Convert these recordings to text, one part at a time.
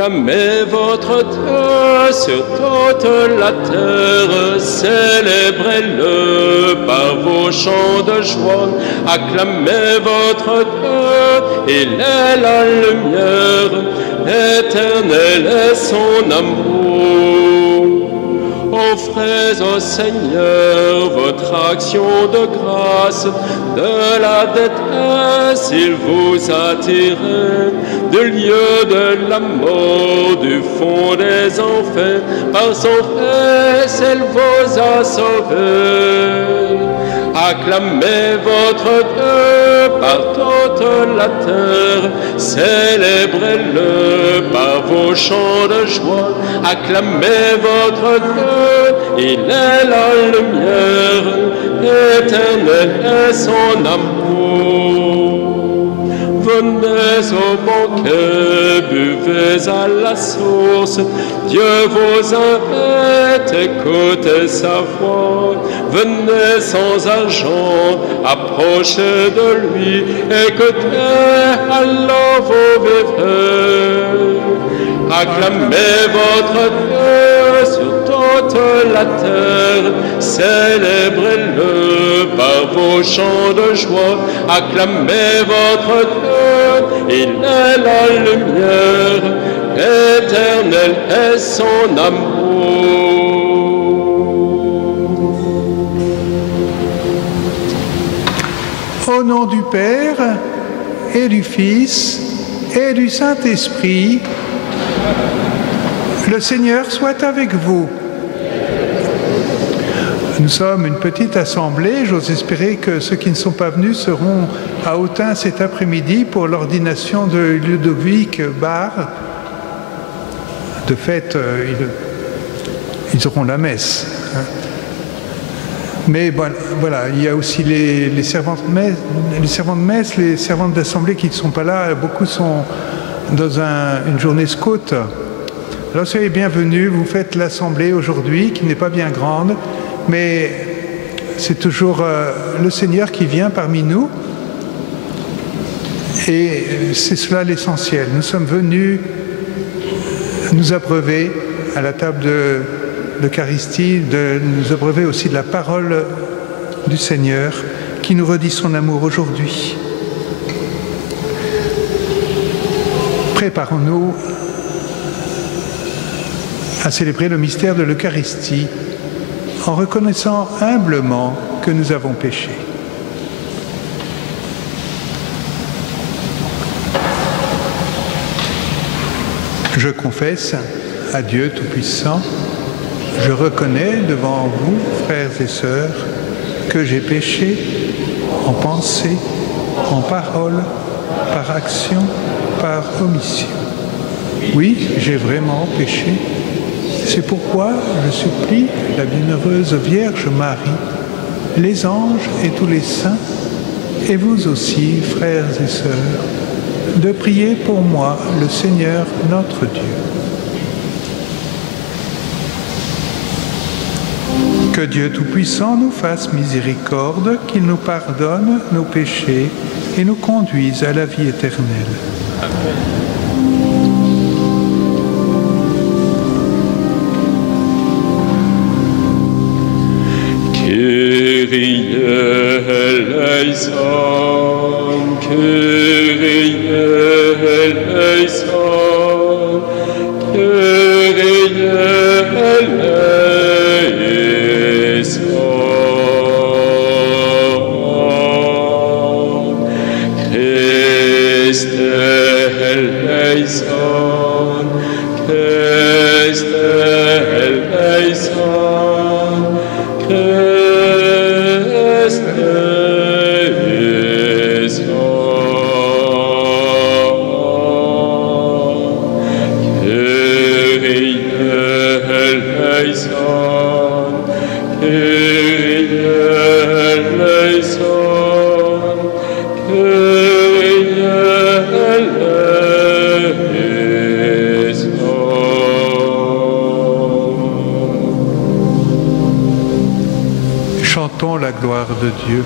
Acclamez votre Dieu sur toute la terre, célébrez-le par vos chants de joie. Acclamez votre Dieu, il est la lumière, éternel est son amour. Offrez au Seigneur votre action de grâce, de la détresse il vous a tiré, du lieu de la mort, du fond des enfers, par son Fils il vous a sauvé. Acclamez votre Dieu par toute la terre, célébrez-le par vos chants de joie. Acclamez votre Dieu, il est la lumière, éternel est son amour. Venez au banquet, buvez à la source, Dieu vous invite, écoutez sa voix. Venez sans argent, approchez de lui, écoutez, alors vous vivrez. Acclamez votre Dieu sur toute la terre, célébrez-le par vos chants de joie. Acclamez votre Dieu, il est la lumière, éternel est son amour. Au nom du Père et du Fils et du Saint-Esprit, le Seigneur soit avec vous. Nous sommes une petite assemblée. J'ose espérer que ceux qui ne sont pas venus seront à Autun cet après-midi pour l'ordination de Ludovic Barre. De fait, ils auront la messe. Mais voilà, il y a aussi les servants de messe, les servantes d'assemblée qui ne sont pas là. Beaucoup sont dans une journée scout. Alors soyez bienvenus, vous faites l'assemblée aujourd'hui, qui n'est pas bien grande, mais c'est toujours le Seigneur qui vient parmi nous. Et c'est cela l'essentiel. Nous sommes venus nous abreuver à la table de l'Eucharistie, de nous abreuver aussi de la parole du Seigneur qui nous redit son amour aujourd'hui. Préparons-nous à célébrer le mystère de l'Eucharistie en reconnaissant humblement que nous avons péché. Je confesse à Dieu Tout-Puissant, je reconnais devant vous, frères et sœurs, que j'ai péché en pensée, en parole, par action, par omission. Oui, j'ai vraiment péché. C'est pourquoi je supplie la bienheureuse Vierge Marie, les anges et tous les saints, et vous aussi, frères et sœurs, de prier pour moi le Seigneur notre Dieu. Que Dieu Tout-Puissant nous fasse miséricorde, qu'il nous pardonne nos péchés et nous conduise à la vie éternelle. Amen. Kyrie eleison, Kyrie eleison, Kyrie eleison, Christe eleison, Christe eleison, Chantons la gloire de Dieu.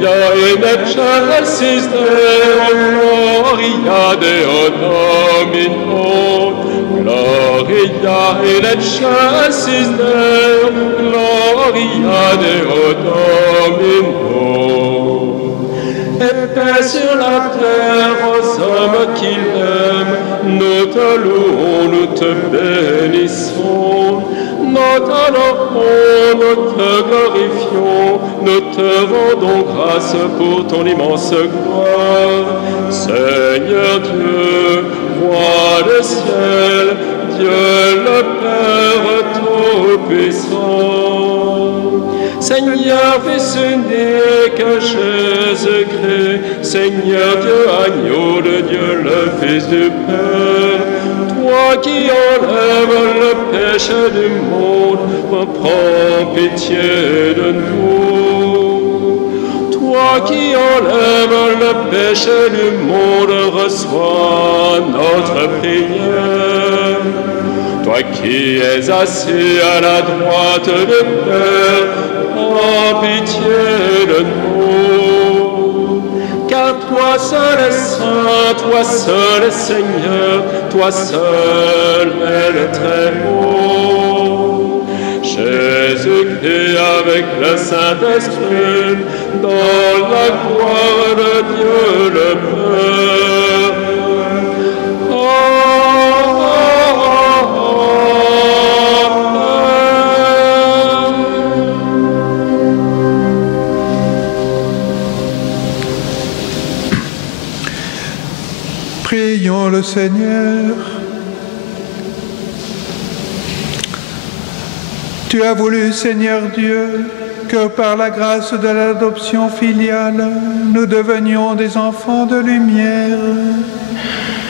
Gloria in excelsis Deo, Gloria Deo Domino, Gloria in excelsis Deo, Gloria Deo Domino. Et paix sur la terre aux hommes qu'il aime, nous te louons, nous te bénissons, nous t'adorons, nous te glorifions, nous te rendons grâce pour ton immense gloire. Seigneur Dieu, roi du ciel, Dieu le Père Tout-Puissant. Seigneur, Fils unique, Jésus-Christ, Seigneur Dieu, agneau de Dieu, le Fils du Père, toi qui enlèves le péché du monde, prends pitié de nous. Toi qui enlèves le péché du monde, reçois notre prière. Toi qui es assis à la droite du Père, prends pitié de nous. Car toi seul est saint, toi seul est Seigneur, toi seul est le Très-Haut. Jésus-Christ avec le Saint-Esprit, dans la gloire de Dieu le Père. Prions le Seigneur. Tu as voulu, Seigneur Dieu, que par la grâce de l'adoption filiale, nous devenions des enfants de lumière.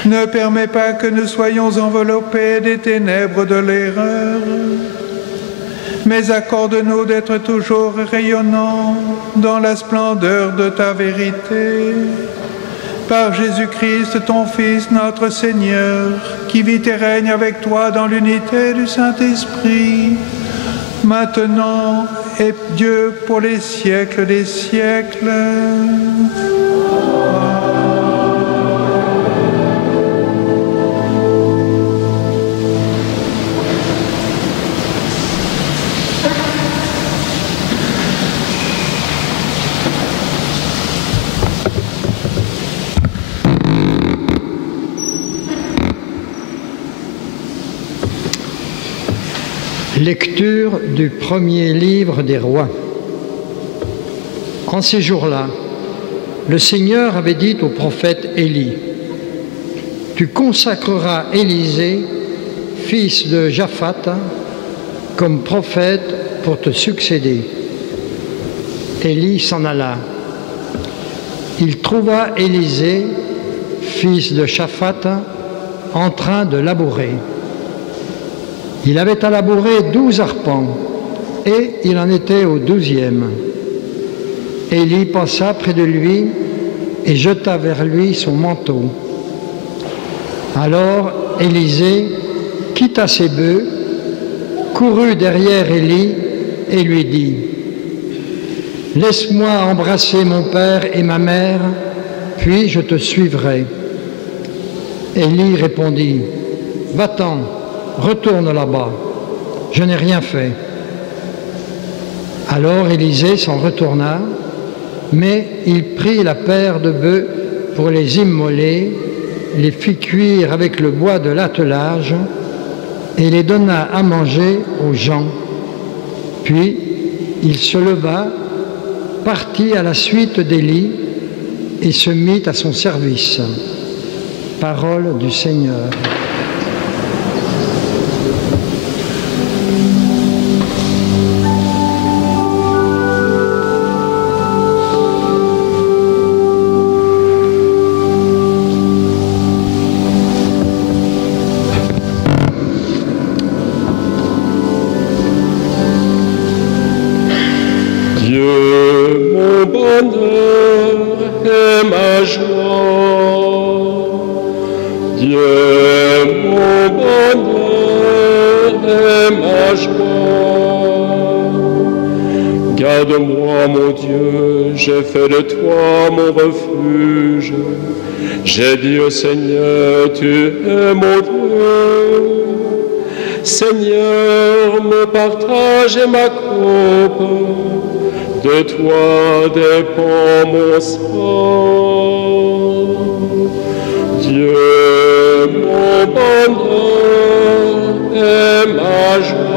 Ne permets pas que nous soyons enveloppés des ténèbres de l'erreur, mais accorde-nous d'être toujours rayonnants dans la splendeur de ta vérité. Par Jésus-Christ, ton Fils, notre Seigneur, qui vit et règne avec toi dans l'unité du Saint-Esprit, maintenant et Dieu pour les siècles des siècles. Lecture du premier livre des rois. En ces jours-là, le Seigneur avait dit au prophète Élie, « Tu consacreras Élisée, fils de Japhat, comme prophète pour te succéder. » Élie s'en alla. Il trouva Élisée, fils de Shaphat, en train de labourer. Il avait à labourer 12 arpents, et il en était au 12e. Élie passa près de lui et jeta vers lui son manteau. Alors Élisée quitta ses bœufs, courut derrière Élie et lui dit, « Laisse-moi embrasser mon père et ma mère, puis je te suivrai. » Élie répondit, « Va-t'en, retourne là-bas, je n'ai rien fait. » Alors Élisée s'en retourna, mais il prit la paire de bœufs pour les immoler, les fit cuire avec le bois de l'attelage et les donna à manger aux gens. Puis il se leva, partit à la suite d'Élie et se mit à son service. Parole du Seigneur. j'ai fait de toi mon refuge. J'ai dit au Seigneur, tu es mon Dieu. Seigneur, mon partage et ma coupe, de toi dépend mon sang. Dieu, mon bonheur et ma joie.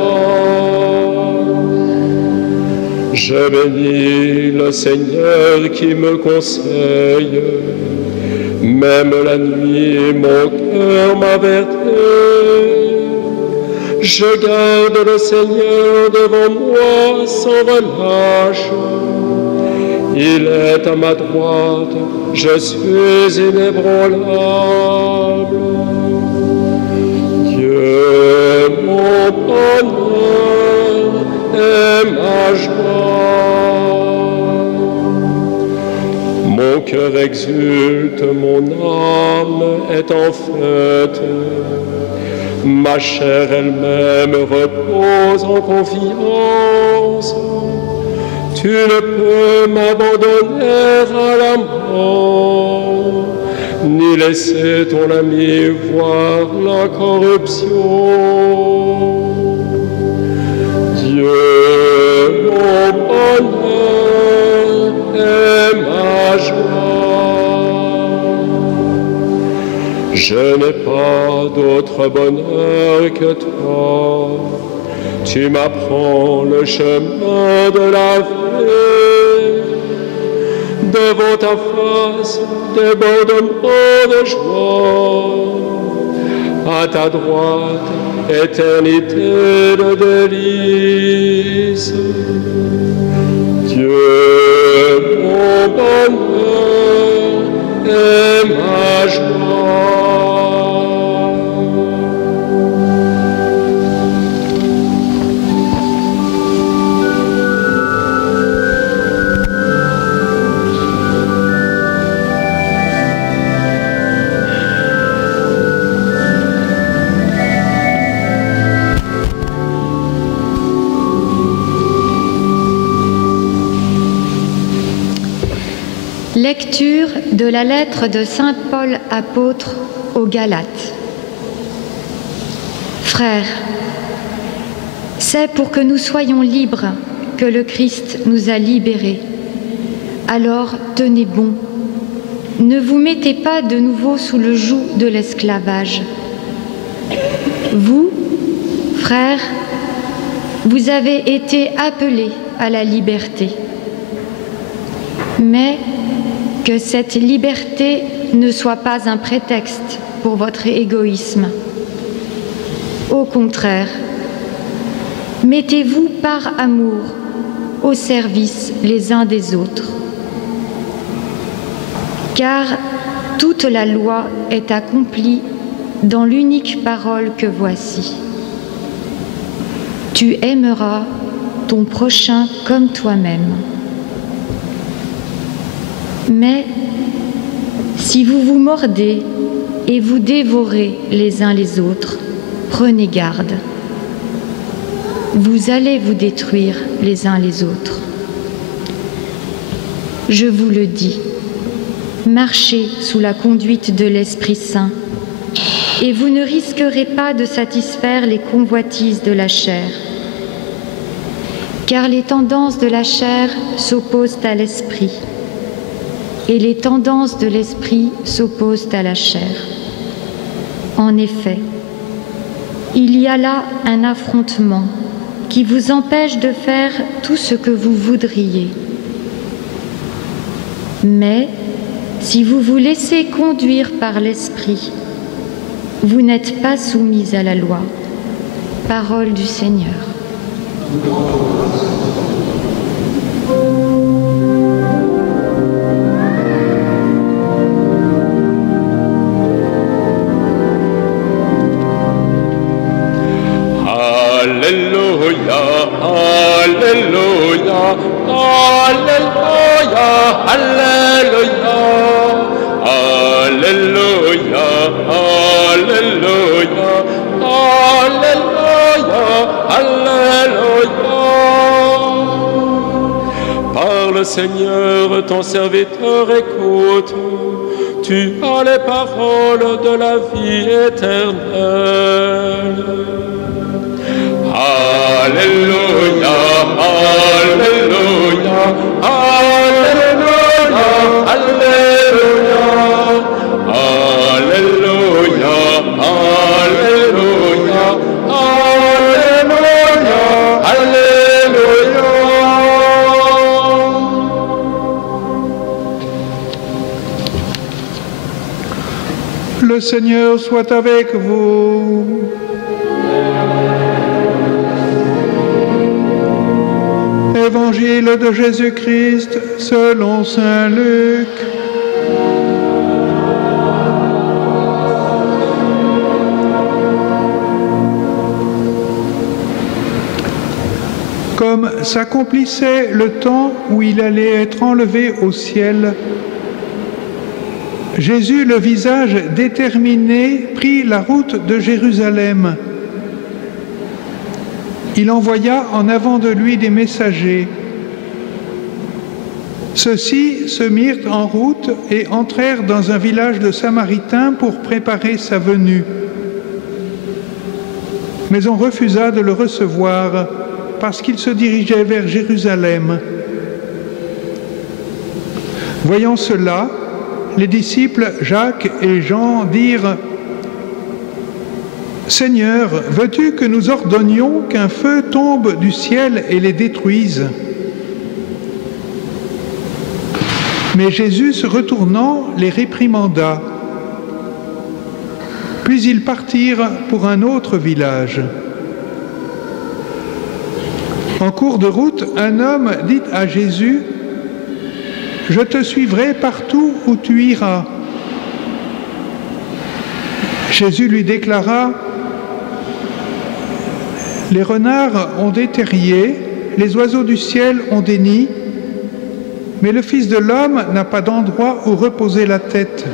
Je bénis le Seigneur qui me conseille. Même la nuit, mon cœur m'avertit. Je garde le Seigneur devant moi sans relâche. Il est à ma droite, je suis inébranlable. Dieu, mon bonheur et ma joie. Mon cœur exulte, mon âme est en fête. Ma chair elle-même repose en confiance. Tu ne peux m'abandonner à la mort, ni laisser ton ami voir la corruption. Dieu, mon bonheur et ma joie. Je n'ai pas d'autre bonheur que toi. Tu m'apprends le chemin de la vie. Devant ta face, débordement de joie. À ta droite, éternité de délices. Dieu, mon bonheur et ma joie. Lecture de la lettre de saint Paul apôtre aux Galates. Frères, c'est pour que nous soyons libres que le Christ nous a libérés. Alors tenez bon, ne vous mettez pas de nouveau sous le joug de l'esclavage. Vous, frères, vous avez été appelés à la liberté. Mais que cette liberté ne soit pas un prétexte pour votre égoïsme. Au contraire, mettez-vous par amour au service les uns des autres. Car toute la loi est accomplie dans l'unique parole que voici. Tu aimeras ton prochain comme toi-même. Mais si vous vous mordez et vous dévorez les uns les autres, prenez garde. Vous allez vous détruire les uns les autres. Je vous le dis, marchez sous la conduite de l'Esprit Saint et vous ne risquerez pas de satisfaire les convoitises de la chair. Car les tendances de la chair s'opposent à l'esprit et les tendances de l'esprit s'opposent à la chair. En effet, il y a là un affrontement qui vous empêche de faire tout ce que vous voudriez. Mais si vous vous laissez conduire par l'esprit, vous n'êtes pas soumis à la loi. Parole du Seigneur. Alléluia, Alléluia, Alléluia, Alléluia, Alléluia, Alléluia, Alléluia, Alléluia. Par le Seigneur, ton serviteur écoute. Tu as les paroles de la vie éternelle. Alléluia, Alléluia, Alléluia, Alléluia, Alléluia, Alléluia, Alléluia, Alléluia. Le Seigneur soit avec vous. Évangile de Jésus-Christ selon saint Luc. Comme s'accomplissait le temps où il allait être enlevé au ciel, Jésus, le visage déterminé, prit la route de Jérusalem. Il envoya en avant de lui des messagers. Ceux-ci se mirent en route et entrèrent dans un village de Samaritains pour préparer sa venue. Mais on refusa de le recevoir parce qu'il se dirigeait vers Jérusalem. Voyant cela, les disciples Jacques et Jean dirent « Seigneur, veux-tu que nous ordonnions qu'un feu tombe du ciel et les détruise ?» Mais Jésus, se retournant, les réprimanda. Puis ils partirent pour un autre village. En cours de route, un homme dit à Jésus « Je te suivrai partout où tu iras. » Jésus lui déclara « Les renards ont des terriers, les oiseaux du ciel ont des nids, mais le Fils de l'homme n'a pas d'endroit où reposer la tête. »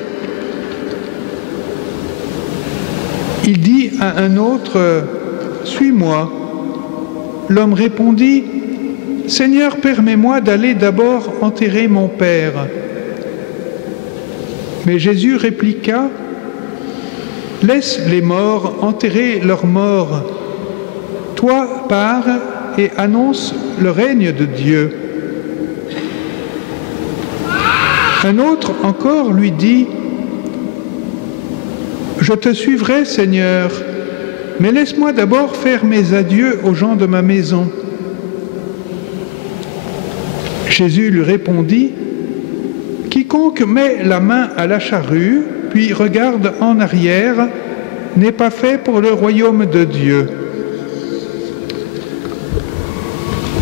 Il dit à un autre « Suis-moi. » L'homme répondit « Seigneur, permets-moi d'aller d'abord enterrer mon père. » Mais Jésus répliqua « Laisse les morts enterrer leurs morts. Toi, pars et annonce le règne de Dieu. » Un autre encore lui dit « Je te suivrai, Seigneur, mais laisse-moi d'abord faire mes adieux aux gens de ma maison. » Jésus lui répondit « Quiconque met la main à la charrue, puis regarde en arrière, n'est pas fait pour le royaume de Dieu. »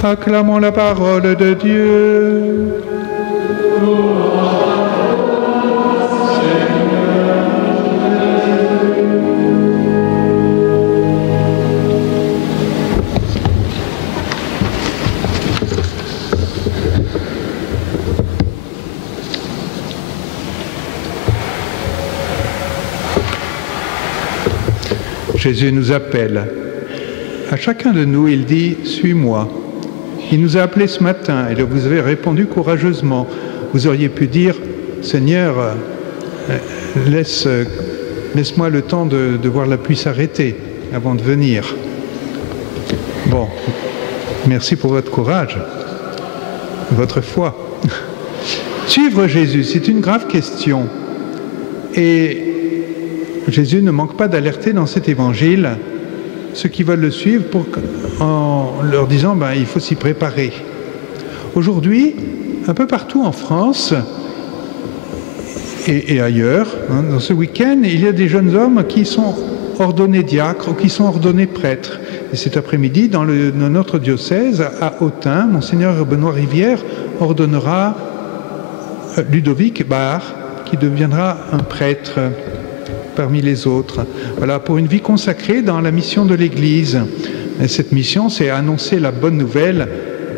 Acclamons la parole de Dieu. Jésus nous appelle. À chacun de nous, il dit « Suis-moi ». Il nous a appelés ce matin et vous avez répondu courageusement. Vous auriez pu dire « Seigneur, laisse-moi le temps de voir la pluie s'arrêter avant de venir. » Bon, merci pour votre courage, votre foi. Suivre Jésus, c'est une grave question. Et Jésus ne manque pas d'alerter dans cet évangile ceux qui veulent le suivre en leur disant il faut s'y préparer. Aujourd'hui, un peu partout en France et ailleurs, dans ce week-end, il y a des jeunes hommes qui sont ordonnés diacres ou qui sont ordonnés prêtres. Et cet après-midi, dans notre diocèse, à Autun, Monseigneur Benoît Rivière ordonnera Ludovic Barre, qui deviendra un prêtre parmi les autres. Voilà, pour une vie consacrée dans la mission de l'Église. Et cette mission, c'est annoncer la bonne nouvelle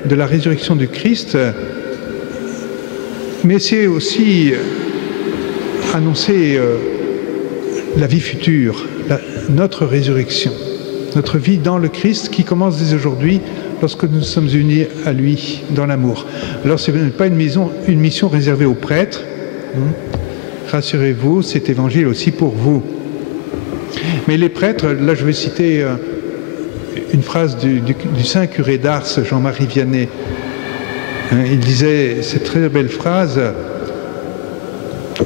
de la résurrection du Christ, mais c'est aussi annoncer la vie future, notre résurrection, notre vie dans le Christ qui commence dès aujourd'hui, lorsque nous sommes unis à lui dans l'amour. Alors ce n'est pas une mission réservée aux prêtres. Rassurez-vous, cet évangile aussi pour vous. Mais les prêtres, là je vais citer une phrase du saint curé d'Ars, Jean-Marie Vianney. Il disait cette très belle phrase: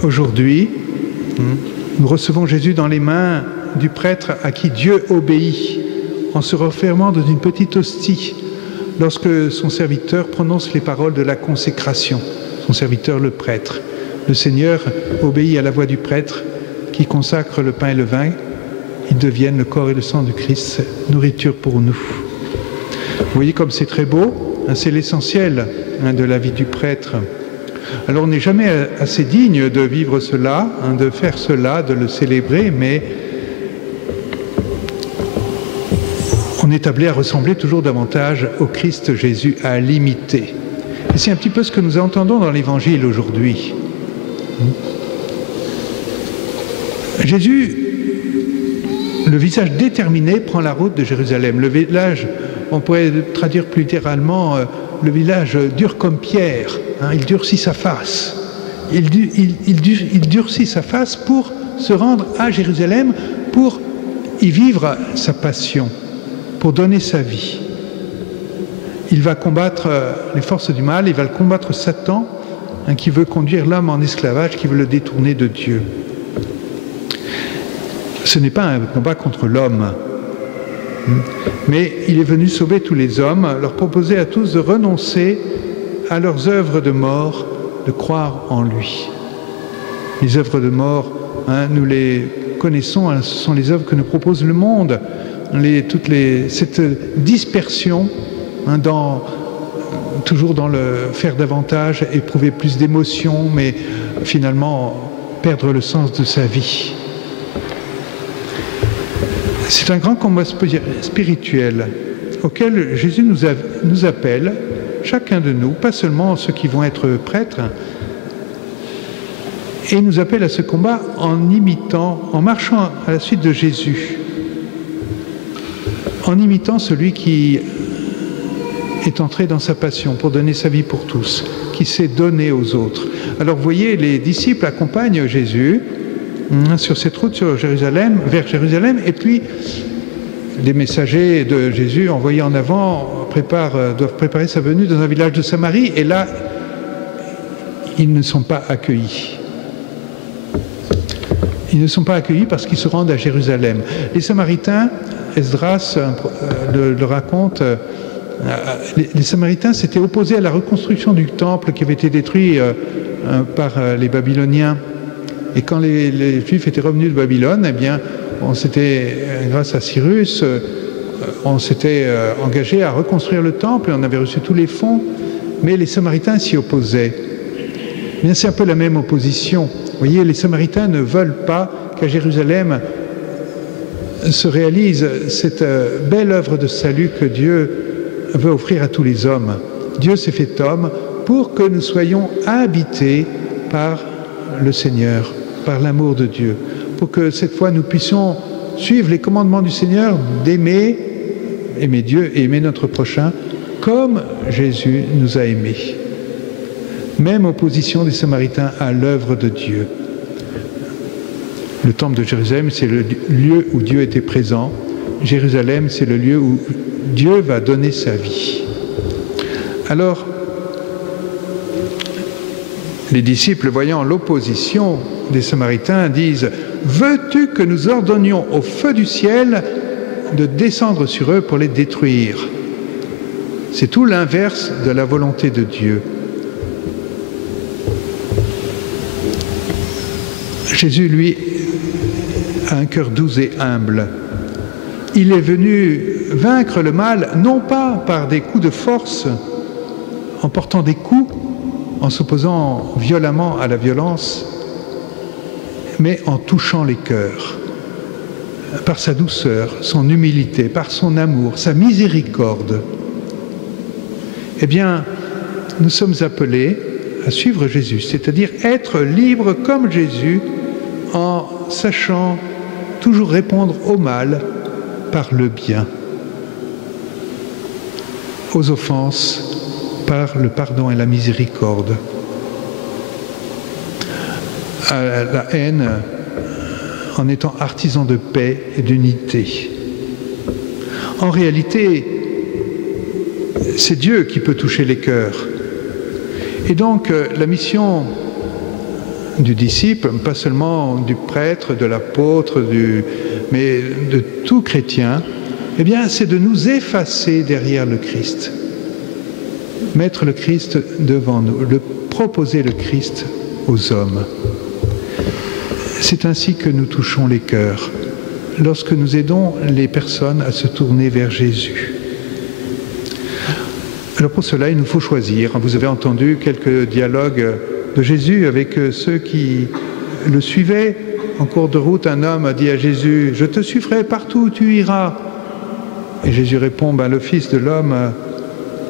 aujourd'hui, nous recevons Jésus dans les mains du prêtre à qui Dieu obéit, en se refermant dans une petite hostie, lorsque son serviteur prononce les paroles de la consécration, son serviteur le prêtre. Le Seigneur obéit à la voix du prêtre qui consacre le pain et le vin. Ils deviennent le corps et le sang du Christ, nourriture pour nous. Vous voyez comme c'est très beau, c'est l'essentiel de la vie du prêtre. Alors on n'est jamais assez digne de vivre cela, de faire cela, de le célébrer, mais on est appelé à ressembler toujours davantage au Christ Jésus, à l'imiter. Et c'est un petit peu ce que nous entendons dans l'Évangile aujourd'hui. Jésus, le visage déterminé, prend la route de Jérusalem. Le village, on pourrait traduire plus littéralement, le village dur comme pierre. Il durcit sa face. Il durcit sa face pour se rendre à Jérusalem, pour y vivre sa passion, pour donner sa vie. Il va combattre les forces du mal, il va combattre Satan, qui veut conduire l'homme en esclavage, qui veut le détourner de Dieu. Ce n'est pas un combat contre l'homme, mais il est venu sauver tous les hommes, leur proposer à tous de renoncer à leurs œuvres de mort, de croire en lui. Les œuvres de mort, nous les connaissons, ce sont les œuvres que nous propose le monde, cette dispersion toujours dans le faire davantage, éprouver plus d'émotions, mais finalement perdre le sens de sa vie. C'est un grand combat spirituel auquel Jésus nous appelle, chacun de nous, pas seulement ceux qui vont être prêtres, et il nous appelle à ce combat en imitant, en marchant à la suite de Jésus, en imitant celui qui est entré dans sa passion pour donner sa vie pour tous, qui s'est donné aux autres. Alors vous voyez, les disciples accompagnent Jésus sur cette route vers Jérusalem, et puis les messagers de Jésus envoyés en avant doivent préparer sa venue dans un village de Samarie, et là, ils ne sont pas accueillis. Ils ne sont pas accueillis parce qu'ils se rendent à Jérusalem. Les Samaritains, Esdras le raconte, les Samaritains s'étaient opposés à la reconstruction du temple qui avait été détruit par les Babyloniens. Et quand les Juifs étaient revenus de Babylone, eh bien, grâce à Cyrus, on s'était engagé à reconstruire le temple, et on avait reçu tous les fonds, mais les Samaritains s'y opposaient. Bien, c'est un peu la même opposition. Vous voyez, les Samaritains ne veulent pas qu'à Jérusalem se réalise cette belle œuvre de salut que Dieu veut offrir à tous les hommes. Dieu s'est fait homme pour que nous soyons habités par le Seigneur, par l'amour de Dieu, pour que cette fois nous puissions suivre les commandements du Seigneur, d'aimer Dieu et aimer notre prochain comme Jésus nous a aimés. Même opposition des Samaritains à l'œuvre de Dieu. Le temple de Jérusalem, c'est le lieu où Dieu était présent. Jérusalem, c'est le lieu où Dieu va donner sa vie. Alors, les disciples, voyant l'opposition des Samaritains, disent « Veux-tu que nous ordonnions au feu du ciel de descendre sur eux pour les détruire ?» C'est tout l'inverse de la volonté de Dieu. Jésus, lui, a un cœur doux et humble. Il est venu vaincre le mal, non pas par des coups de force, en portant des coups, en s'opposant violemment à la violence, mais en touchant les cœurs, par sa douceur, son humilité, par son amour, sa miséricorde. Eh bien, nous sommes appelés à suivre Jésus, c'est-à-dire être libres comme Jésus, en sachant toujours répondre au mal par le bien. aux offenses par le pardon et la miséricorde, à la haine en étant artisan de paix et d'unité. En réalité, c'est Dieu qui peut toucher les cœurs. Et donc, la mission du disciple, pas seulement du prêtre, de l'apôtre, mais de tout chrétien, eh bien, c'est de nous effacer derrière le Christ. Mettre le Christ devant nous, proposer le Christ aux hommes. C'est ainsi que nous touchons les cœurs, lorsque nous aidons les personnes à se tourner vers Jésus. Alors pour cela, il nous faut choisir. Vous avez entendu quelques dialogues de Jésus avec ceux qui le suivaient. En cours de route, un homme a dit à Jésus, « Je te suivrai partout où tu iras. » Et Jésus répond, « Le Fils de l'homme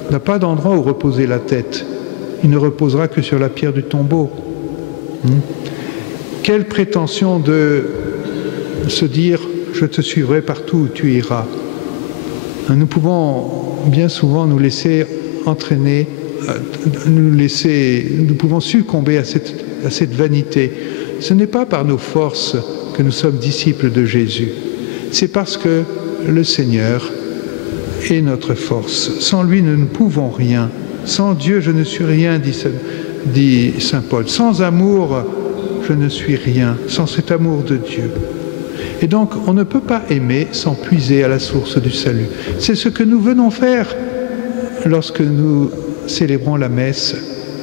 n'a pas d'endroit où reposer la tête. Il ne reposera que sur la pierre du tombeau. » Quelle prétention de se dire « Je te suivrai partout où tu iras ». Nous pouvons bien souvent nous laisser entraîner, nous pouvons succomber à cette vanité. Ce n'est pas par nos forces que nous sommes disciples de Jésus. C'est parce que le Seigneur est notre force. Sans lui, nous ne pouvons rien. Sans Dieu, je ne suis rien, dit saint Paul. Sans amour, je ne suis rien. Sans cet amour de Dieu. Et donc, on ne peut pas aimer sans puiser à la source du salut. C'est ce que nous venons faire lorsque nous célébrons la messe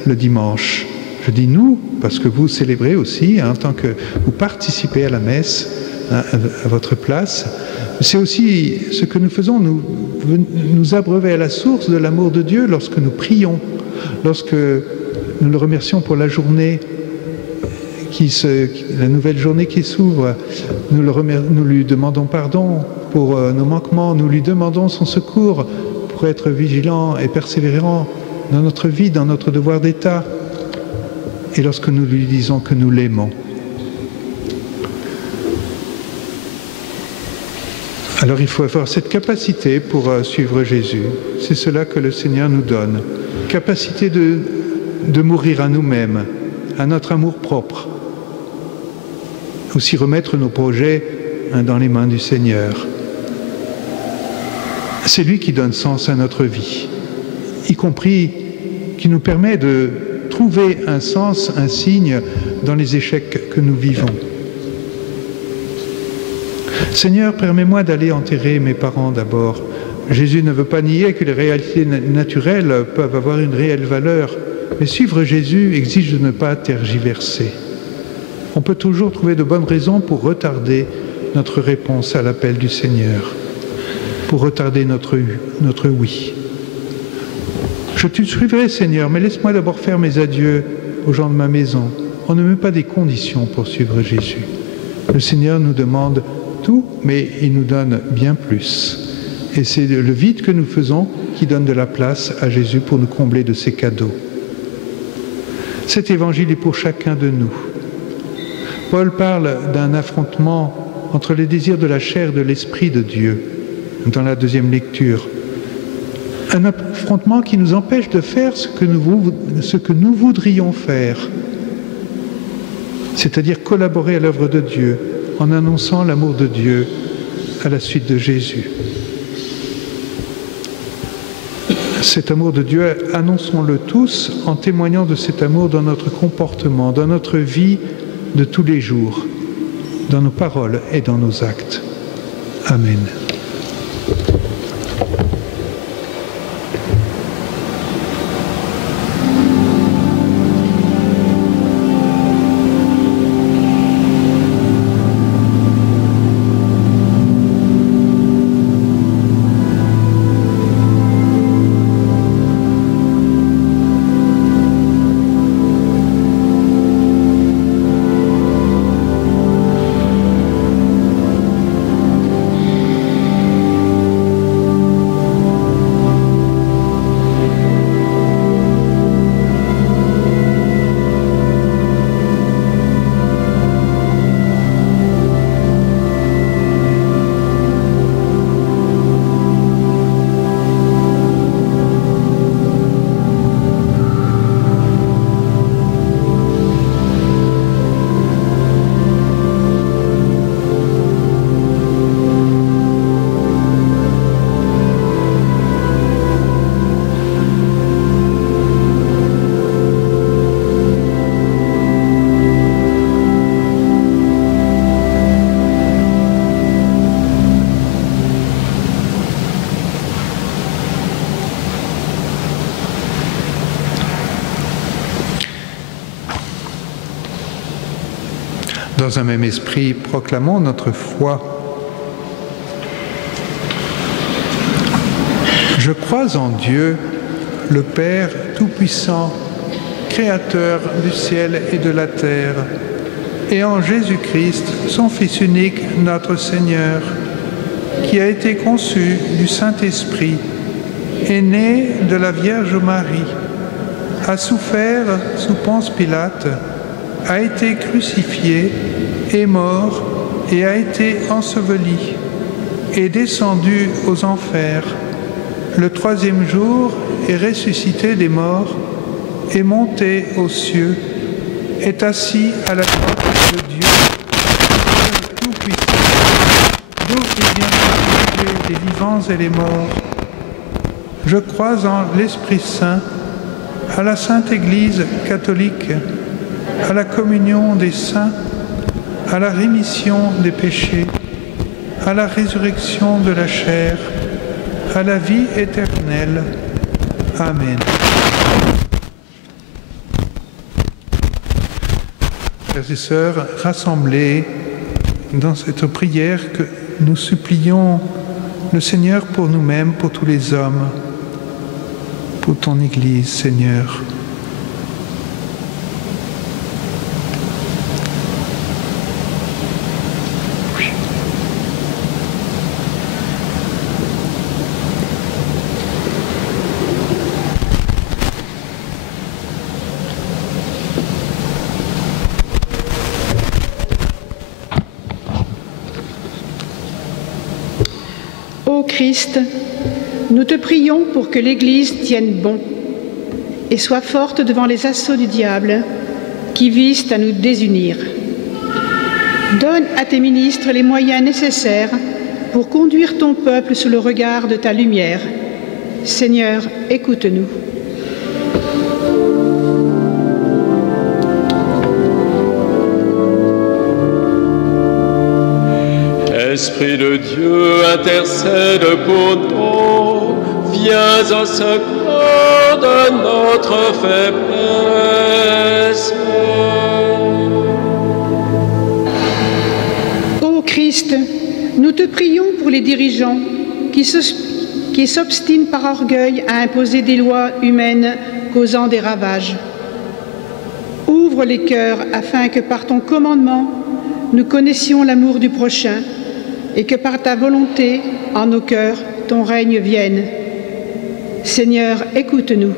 le dimanche. Je dis nous, parce que vous célébrez aussi, en tant que vous participez à la messe, à votre place. C'est aussi ce que nous faisons, nous abreuver à la source de l'amour de Dieu lorsque nous prions, lorsque nous le remercions pour la journée, la nouvelle journée qui s'ouvre. Nous lui demandons pardon pour nos manquements, nous lui demandons son secours pour être vigilants et persévérants dans notre vie, dans notre devoir d'État. Et lorsque nous lui disons que nous l'aimons. Alors il faut avoir cette capacité pour suivre Jésus. C'est cela que le Seigneur nous donne. Capacité de mourir à nous-mêmes, à notre amour propre. Aussi remettre nos projets dans les mains du Seigneur. C'est lui qui donne sens à notre vie, y compris qui nous permet de trouver un sens, un signe dans les échecs que nous vivons. Seigneur, permets-moi d'aller enterrer mes parents d'abord. Jésus ne veut pas nier que les réalités naturelles peuvent avoir une réelle valeur, mais suivre Jésus exige de ne pas tergiverser. On peut toujours trouver de bonnes raisons pour retarder notre réponse à l'appel du Seigneur, pour retarder notre oui. Je te suivrai, Seigneur, mais laisse-moi d'abord faire mes adieux aux gens de ma maison. On ne met pas des conditions pour suivre Jésus. Le Seigneur nous demande tout, mais il nous donne bien plus. Et c'est le vide que nous faisons qui donne de la place à Jésus pour nous combler de ses cadeaux. Cet évangile est pour chacun de nous. Paul parle d'un affrontement entre les désirs de la chair et de l'esprit de Dieu, dans la deuxième lecture. Un affrontement qui nous empêche de faire ce que nous voudrions faire, c'est-à-dire collaborer à l'œuvre de Dieu, en annonçant l'amour de Dieu à la suite de Jésus. Cet amour de Dieu, annonçons-le tous en témoignant de cet amour dans notre comportement, dans notre vie de tous les jours, dans nos paroles et dans nos actes. Amen. Dans un même esprit, proclamons notre foi. Je crois en Dieu, le Père Tout-Puissant, Créateur du ciel et de la terre, et en Jésus-Christ, son Fils unique, notre Seigneur, qui a été conçu du Saint-Esprit, est né de la Vierge Marie, a souffert sous Ponce Pilate, a été crucifié, est mort et a été enseveli, est descendu aux enfers. Le troisième jour est ressuscité des morts, est monté aux cieux, est assis à la droite de Dieu, Tout-Puissant, d'où il vient juger les vivants et les morts. Je crois en l'Esprit Saint, à la Sainte Église catholique, à la communion des saints, à la rémission des péchés, à la résurrection de la chair, à la vie éternelle. Amen. Frères et sœurs, rassemblés dans cette prière que nous supplions le Seigneur pour nous-mêmes, pour tous les hommes, pour ton Église, Seigneur. Ô Christ, nous te prions pour que l'Église tienne bon et soit forte devant les assauts du diable qui visent à nous désunir. Donne à tes ministres les moyens nécessaires pour conduire ton peuple sous le regard de ta lumière. Seigneur, écoute-nous. Esprit de Dieu, intercède pour nous, viens au secours de notre faiblesse. Ô Christ, nous te prions pour les dirigeants qui s'obstinent par orgueil à imposer des lois humaines causant des ravages. Ouvre les cœurs afin que par ton commandement, nous connaissions l'amour du prochain et que par ta volonté, en nos cœurs, ton règne vienne. Seigneur, écoute-nous.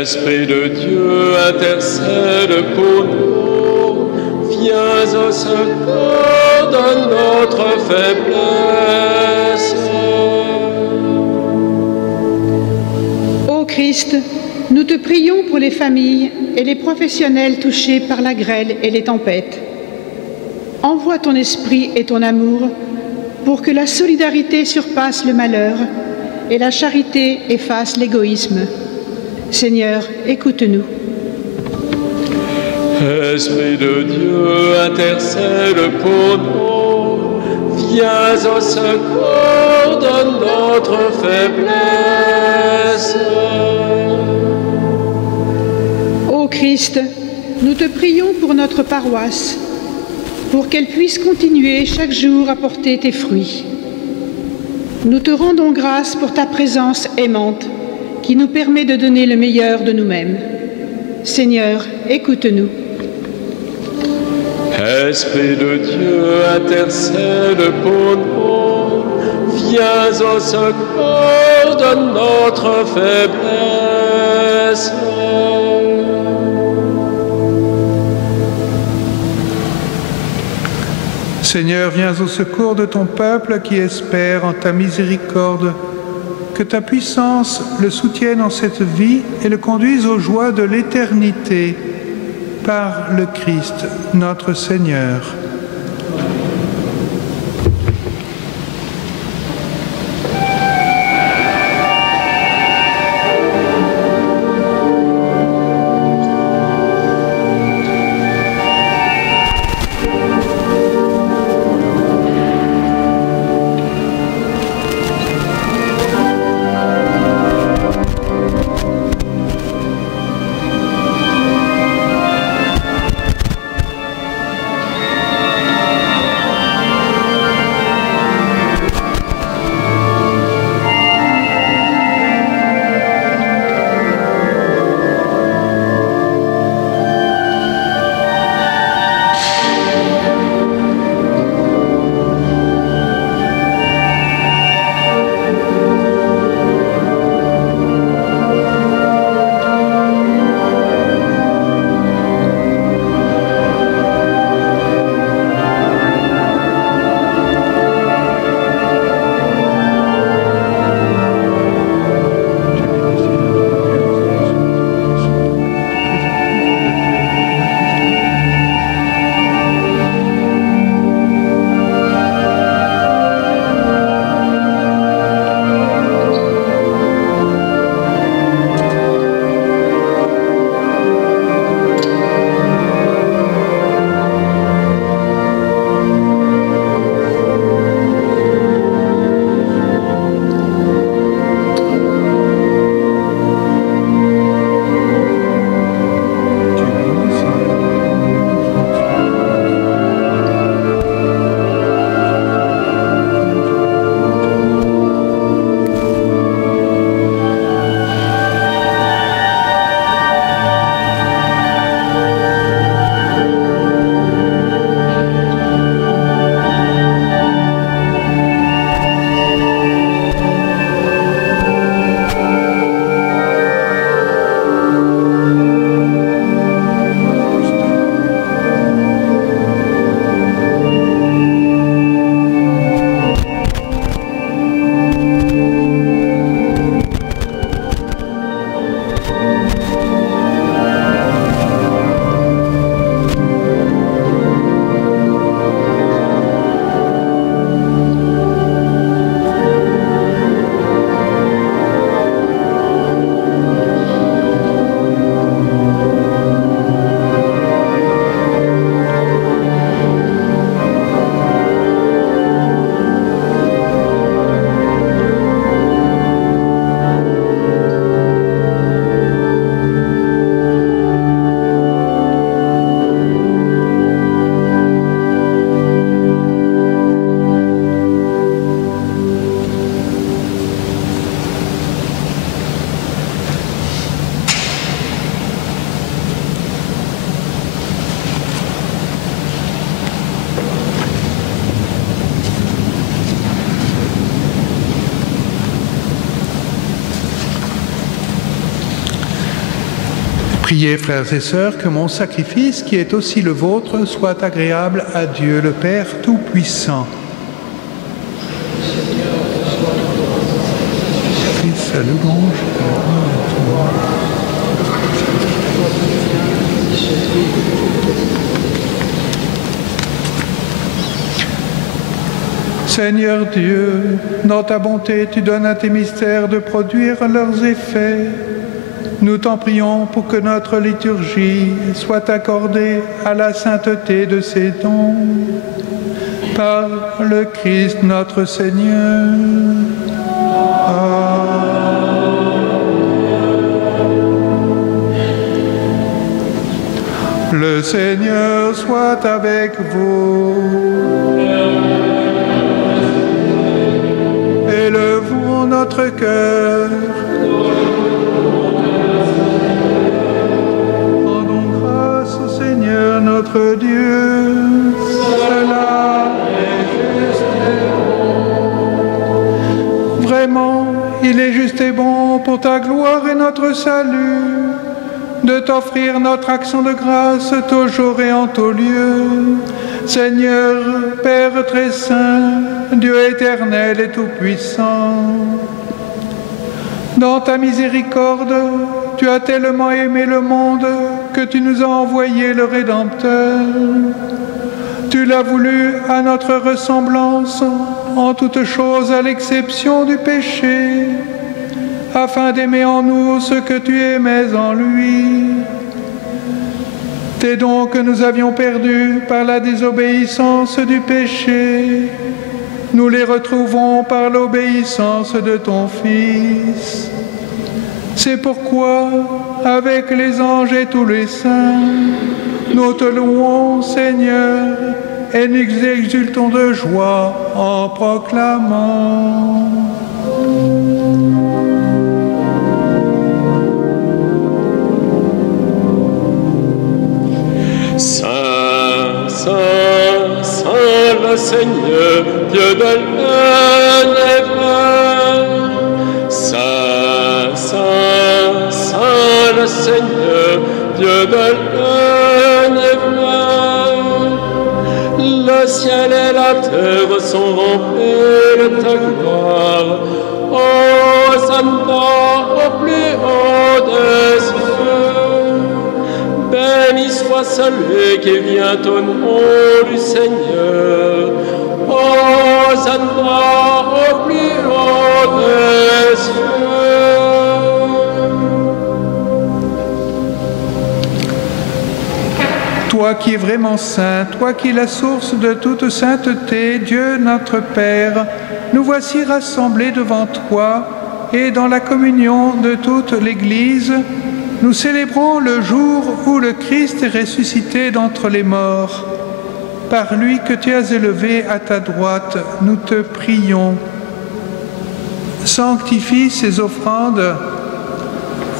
Esprit de Dieu, intercède pour nous, viens au secours de notre faiblesse. Ô Christ, nous te prions pour les familles et les professionnels touchés par la grêle et les tempêtes. Envoie ton esprit et ton amour pour que la solidarité surpasse le malheur et la charité efface l'égoïsme. Seigneur, écoute-nous. Esprit de Dieu, intercède pour nous, viens au secours de notre faiblesse. Ô Christ, nous te prions pour notre paroisse, pour qu'elle puisse continuer chaque jour à porter tes fruits. Nous te rendons grâce pour ta présence aimante qui nous permet de donner le meilleur de nous-mêmes. Seigneur, écoute-nous. Esprit de Dieu, intercède pour nous, viens au secours de notre faiblesse. Seigneur, viens au secours de ton peuple qui espère en ta miséricorde. Que ta puissance le soutienne en cette vie et le conduise aux joies de l'éternité. Par le Christ, notre Seigneur. Priez, frères et sœurs, que mon sacrifice, qui est aussi le vôtre, soit agréable à Dieu, le Père Tout-Puissant. Fils à louange. Seigneur Dieu, dans ta bonté, tu donnes à tes mystères de produire leurs effets. Nous t'en prions pour que notre liturgie soit accordée à la sainteté de ses dons. Par le Christ notre Seigneur. Le Seigneur soit avec vous. Élevons notre cœur. Rendons grâce au Seigneur notre Dieu. Cela est juste et bon. Vraiment, il est juste et bon pour ta gloire et notre salut de t'offrir notre action de grâce toujours et en tout lieu. Seigneur, Père très saint, Dieu éternel et tout-puissant, dans ta miséricorde, tu as tellement aimé le monde que tu nous as envoyé le Rédempteur. Tu l'as voulu à notre ressemblance, en toutes choses à l'exception du péché, afin d'aimer en nous ce que tu aimais en lui. Tes dons que nous avions perdus par la désobéissance du péché, nous les retrouvons par l'obéissance de ton Fils. C'est pourquoi, avec les anges et tous les saints, nous te louons, Seigneur, et nous exultons de joie en proclamant. Saint, Saint, Saint le Seigneur, Dieu de l'univers. Saint, Saint, Saint le Seigneur, Dieu de l'univers. Le ciel et la terre sont remplis de ta gloire. Hosanna au plus haut des cieux. Béni soit celui qui vient au nom du Seigneur. Hosanna au plus haut des cieux. Toi qui es vraiment saint, toi qui es la source de toute sainteté, Dieu notre Père, nous voici rassemblés devant toi et dans la communion de toute l'Église, nous célébrons le jour où le Christ est ressuscité d'entre les morts. Par lui que tu as élevé à ta droite, nous te prions. Sanctifie ces offrandes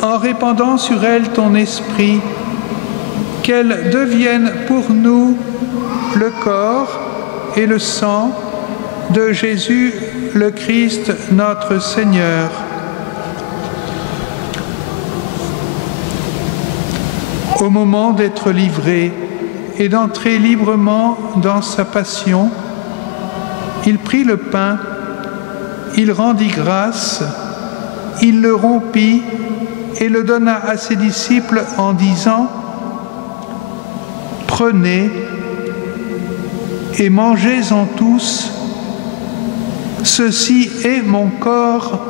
en répandant sur elles ton esprit, qu'elles deviennent pour nous le corps et le sang de Jésus le Christ notre Seigneur. Au moment d'être livré et d'entrer librement dans sa passion, il prit le pain, il rendit grâce, il le rompit et le donna à ses disciples en disant : « Prenez et mangez-en tous, ceci est mon corps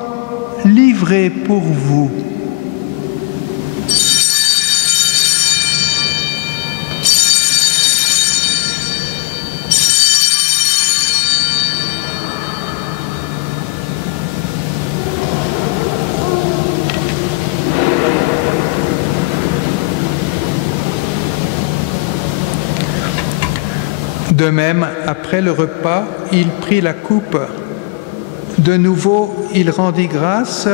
livré pour vous. » De même, après le repas, il prit la coupe. De nouveau, il rendit grâce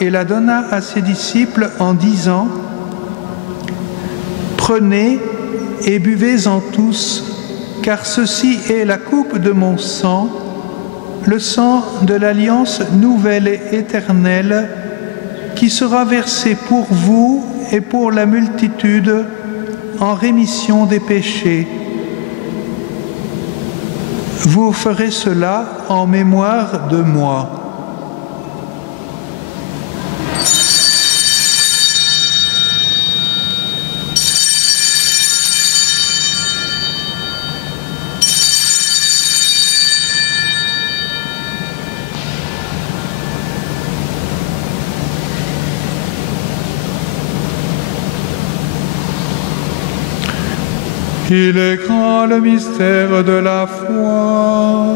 et la donna à ses disciples en disant : « Prenez et buvez-en tous, car ceci est la coupe de mon sang, le sang de l'alliance nouvelle et éternelle, qui sera versé pour vous et pour la multitude en rémission des péchés. Vous ferez cela en mémoire de moi. Il est grand le mystère de la foi.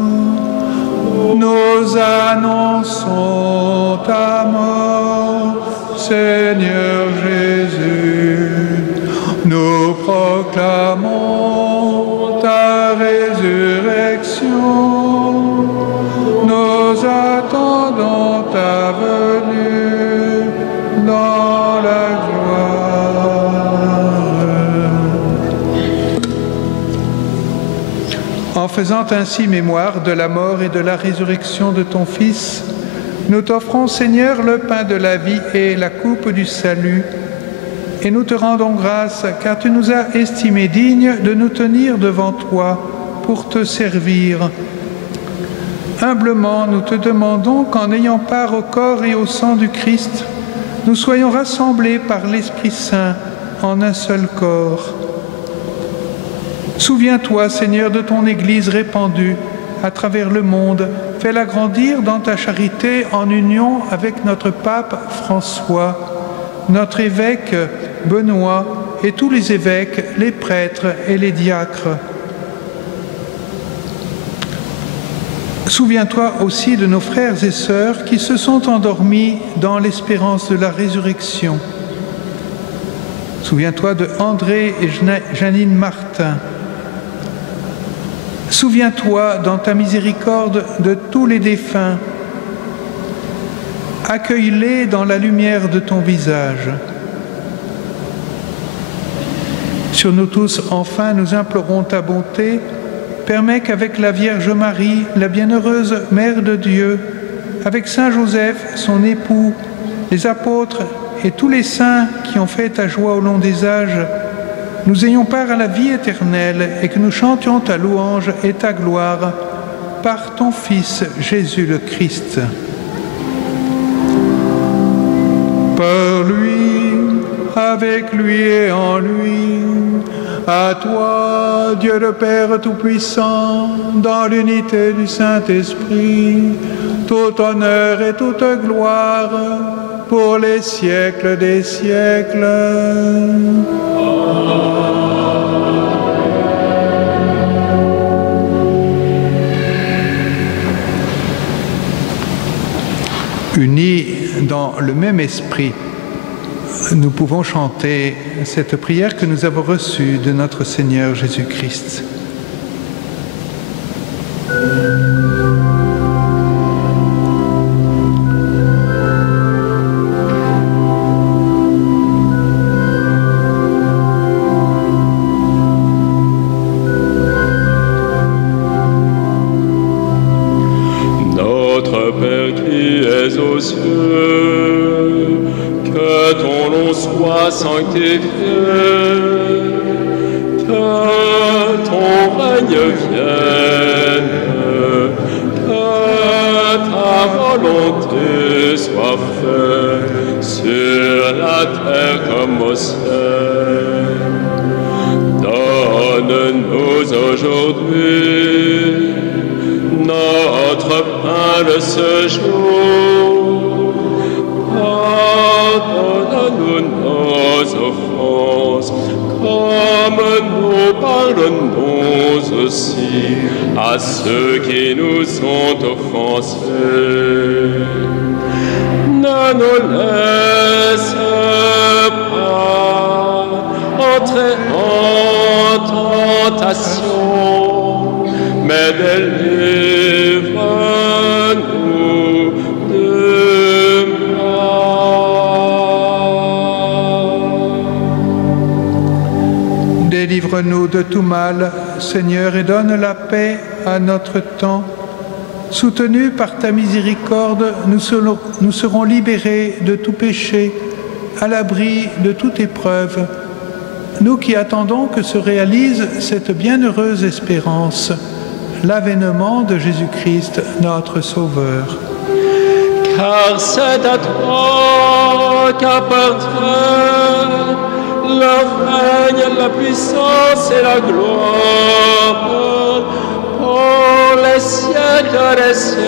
Nous annonçons ta mort, Seigneur Jésus. Nous proclamons ta résurrection. Nous attendons ta venue dans la En faisant ainsi mémoire de la mort et de la résurrection de ton Fils, nous t'offrons, Seigneur, le pain de la vie et la coupe du salut, et nous te rendons grâce, car tu nous as estimés dignes de nous tenir devant toi pour te servir. Humblement, nous te demandons qu'en ayant part au corps et au sang du Christ, nous soyons rassemblés par l'Esprit Saint en un seul corps. Souviens-toi, Seigneur, de ton Église répandue à travers le monde. Fais-la grandir dans ta charité en union avec notre pape François, notre évêque Benoît et tous les évêques, les prêtres et les diacres. Souviens-toi aussi de nos frères et sœurs qui se sont endormis dans l'espérance de la résurrection. Souviens-toi de André et Janine Martin. Souviens-toi dans ta miséricorde de tous les défunts. Accueille-les dans la lumière de ton visage. Sur nous tous, enfin, nous implorons ta bonté. Permets qu'avec la Vierge Marie, la bienheureuse Mère de Dieu, avec Saint Joseph, son époux, les apôtres et tous les saints qui ont fait ta joie au long des âges, nous ayons part à la vie éternelle et que nous chantions ta louange et ta gloire par ton Fils Jésus le Christ. Par lui, avec lui et en lui, à toi, Dieu le Père Tout-Puissant, dans l'unité du Saint-Esprit, tout honneur et toute gloire pour les siècles des siècles. Unis dans le même esprit, nous pouvons chanter cette prière que nous avons reçue de notre Seigneur Jésus-Christ. Notre Père qui es aux cieux, que ton nom soit sanctifié, que ton règne vienne, que ta volonté soit faite sur la terre comme au ciel. Donne-nous aujourd'hui notre pain de ce jour. Pardonne-nous nos offenses, comme nous pardonnons aussi à ceux qui nous ont offensés. Ne nous laisse pas entrer en tentation, mais délivre-nous du mal. Délivre-nous de tout mal, Seigneur, et donne la paix à notre temps. Soutenus par ta miséricorde, nous serons libérés de tout péché, à l'abri de toute épreuve, nous qui attendons que se réalise cette bienheureuse espérance, l'avènement de Jésus-Christ, notre Sauveur. Car c'est à toi qu'appartiennent le règne, la puissance et la gloire pour les siècles des siècles.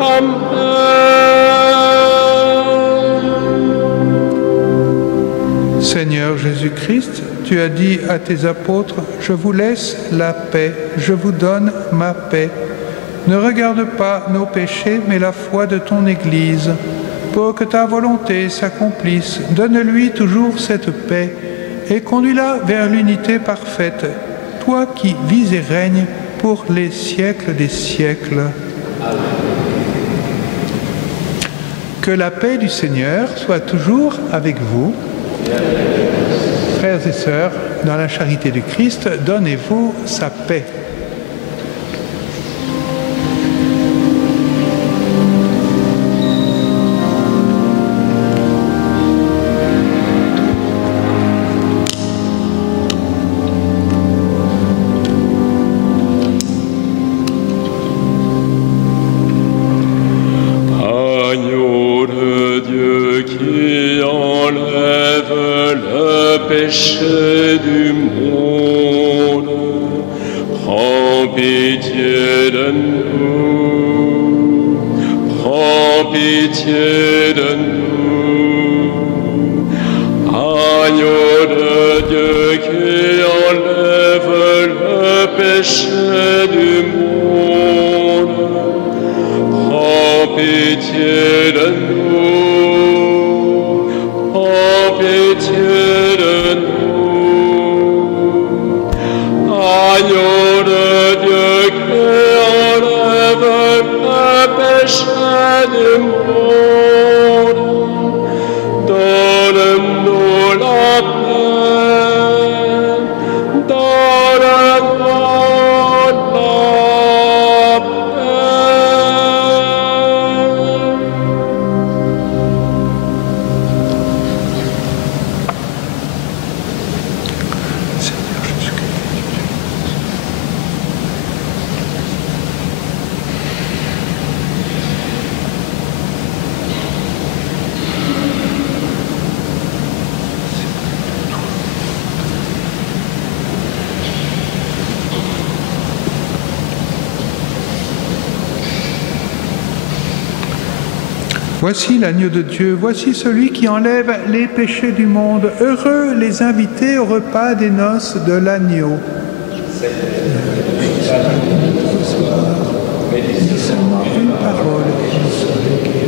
Amen. Seigneur Jésus-Christ, tu as dit à tes apôtres, « Je vous laisse la paix, je vous donne ma paix. Ne regarde pas nos péchés, mais la foi de ton Église. Pour que ta volonté s'accomplisse, donne-lui toujours cette paix et conduis-la vers l'unité parfaite, toi qui vis et règnes pour les siècles des siècles. » Que la paix du Seigneur soit toujours avec vous. Frères et sœurs, dans la charité du Christ, donnez-vous sa paix. Agneau de Dieu qui enlève le péché du monde, prends pitié de nous, prends pitié de nous. Agneau de Dieu qui enlève le péché du monde, prends pitié de nous, prends pitié de nous. Agneau de Dieu qui enlève le péché du monde, donne-nous la paix, donne-nous la Voici l'agneau de Dieu, voici celui qui enlève les péchés du monde. Heureux les invités au repas des noces de l'agneau. Dis seulement une parole et je serai guéri.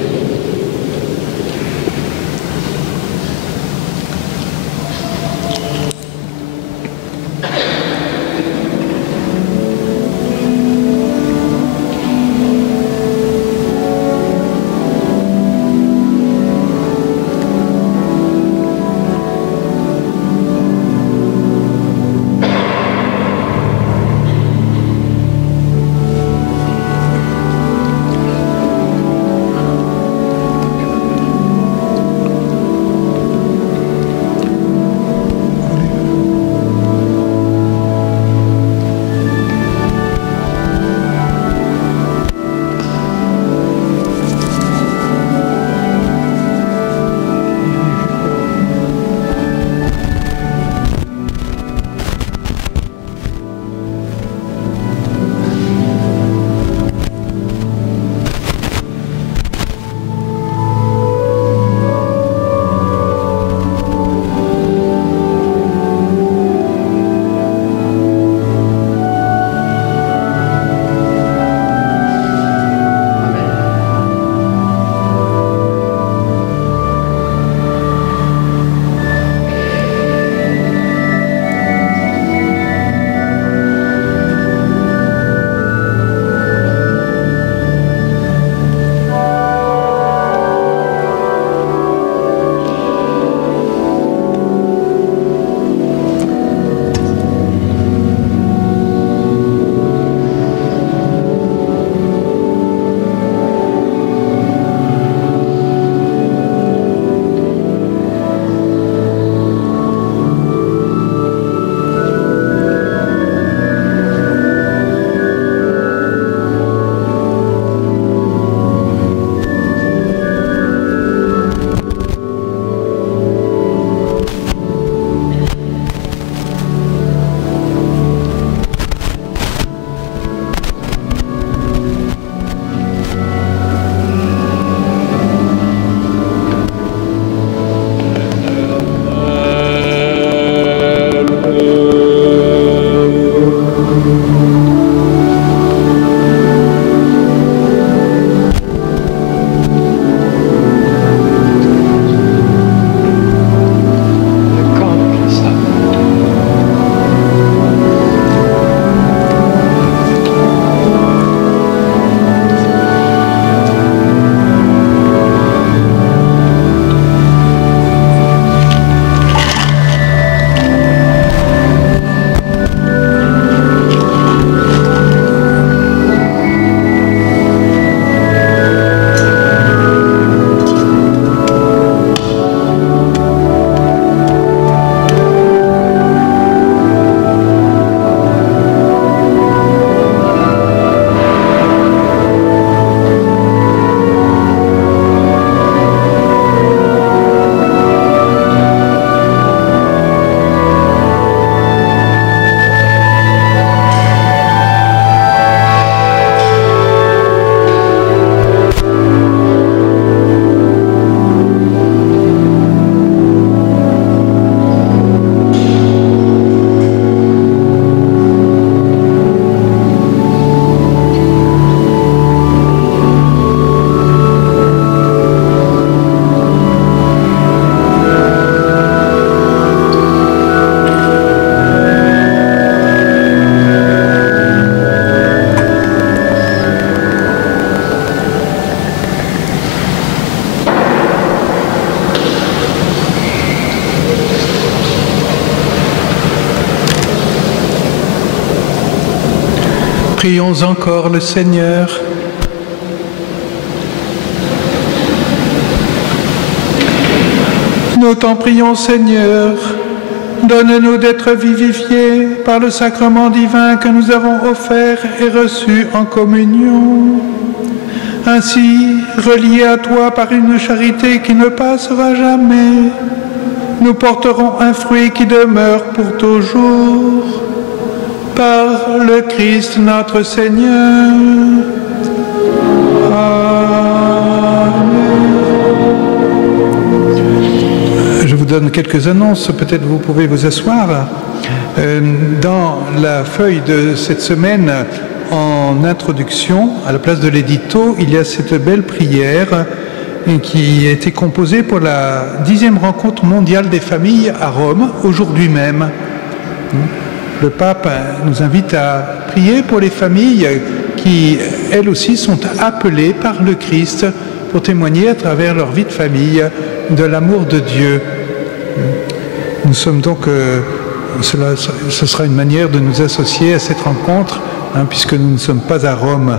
Prions encore le Seigneur. Nous t'en prions, Seigneur. Donne-nous d'être vivifiés par le sacrement divin que nous avons offert et reçu en communion. Ainsi, reliés à toi par une charité qui ne passera jamais, nous porterons un fruit qui demeure pour toujours. Par le Christ notre Seigneur. Je vous donne quelques annonces, peut-être vous pouvez vous asseoir. Dans la feuille de cette semaine, en introduction, à la place de l'édito, il y a cette belle prière qui a été composée pour la 10e rencontre mondiale des familles à Rome, aujourd'hui même. Le pape nous invite à prier pour les familles qui, elles aussi, sont appelées par le Christ pour témoigner à travers leur vie de famille de l'amour de Dieu. Nous sommes donc, ce sera une manière de nous associer à cette rencontre, puisque nous ne sommes pas à Rome.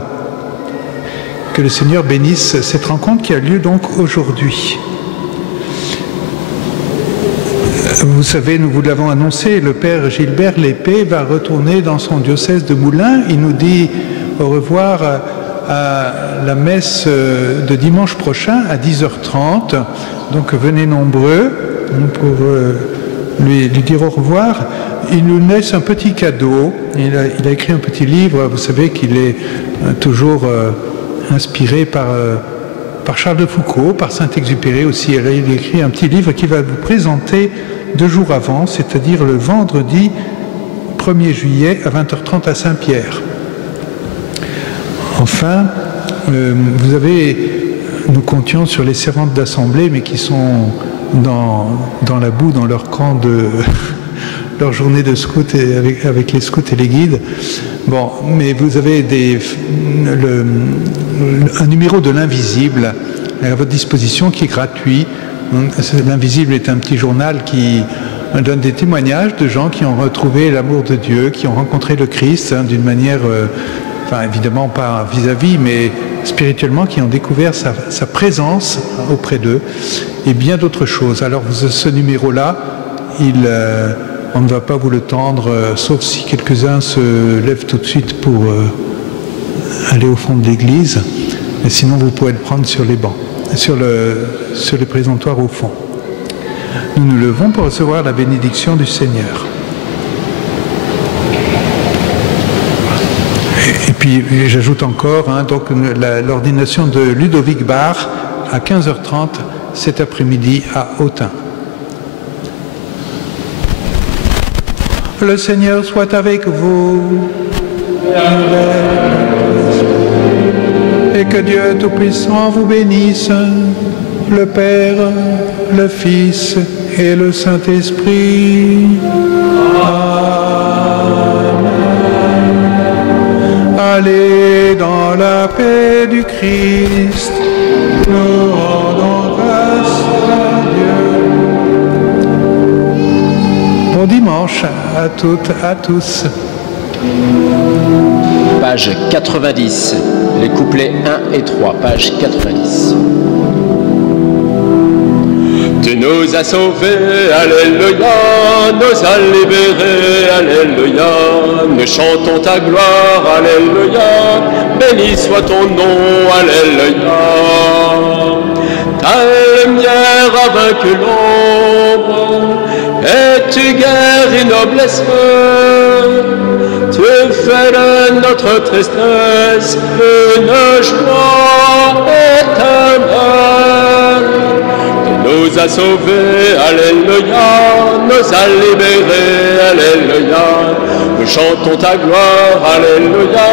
Que le Seigneur bénisse cette rencontre qui a lieu donc aujourd'hui. Vous savez, nous vous l'avons annoncé, le Père Gilbert Lépée va retourner dans son diocèse de Moulins. Il nous dit au revoir à la messe de dimanche prochain à 10h30. Donc venez nombreux pour lui dire au revoir. Il nous laisse un petit cadeau. Il a écrit un petit livre. Vous savez qu'il est toujours inspiré par Charles de Foucault, par Saint-Exupéry aussi. Il a écrit un petit livre qui va vous présenter 2 jours avant, c'est-à-dire le vendredi 1er juillet à 20h30 à Saint-Pierre. Enfin, nous comptions sur les servantes d'assemblée, mais qui sont dans la boue, dans leur camp de leur journée de scout et avec les scouts et les guides. Bon, mais vous avez un numéro de l'Invisible à votre disposition qui est gratuit. L'Invisible est un petit journal qui donne des témoignages de gens qui ont retrouvé l'amour de Dieu, qui ont rencontré le Christ d'une manière, évidemment pas vis-à-vis, mais spirituellement, qui ont découvert sa présence auprès d'eux et bien d'autres choses. Alors ce numéro-là, on ne va pas vous le tendre, sauf si quelques-uns se lèvent tout de suite pour aller au fond de l'église, mais sinon vous pouvez le prendre sur les bancs. Sur les présentoirs au fond. Nous nous levons pour recevoir la bénédiction du Seigneur. Et puis j'ajoute encore donc l'ordination de Ludovic Barr à 15h30 cet après-midi à Autun. Le Seigneur soit avec vous. Et que Dieu Tout-Puissant vous bénisse, le Père, le Fils et le Saint-Esprit. Amen. Allez dans la paix du Christ, nous rendons grâce à Dieu. Bon dimanche à toutes, à tous. Page 90, les couplets 1 et 3, page 90. Tu nous as sauvés, alléluia, nous as libérés, alléluia, nous chantons ta gloire, alléluia, béni soit ton nom, alléluia. Ta lumière a vaincu l'ombre, et tu guéris nos blessures. Tu fais de notre tristesse une joie éternelle. Tu nous as sauvés, alléluia, nous as libérés, alléluia. Nous chantons ta gloire, alléluia,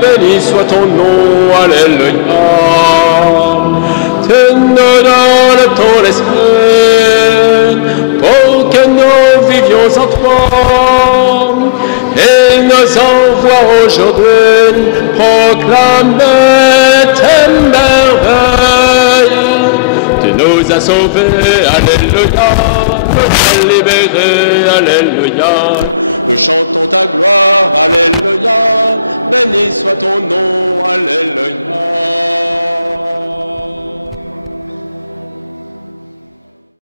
béni soit ton nom, alléluia. Tu nous donnes ton esprit pour que nous vivions en toi. Et nous envoie aujourd'hui proclamer tes merveilles. Tu nous as sauvés, alléluia, nous as libérés, alléluia.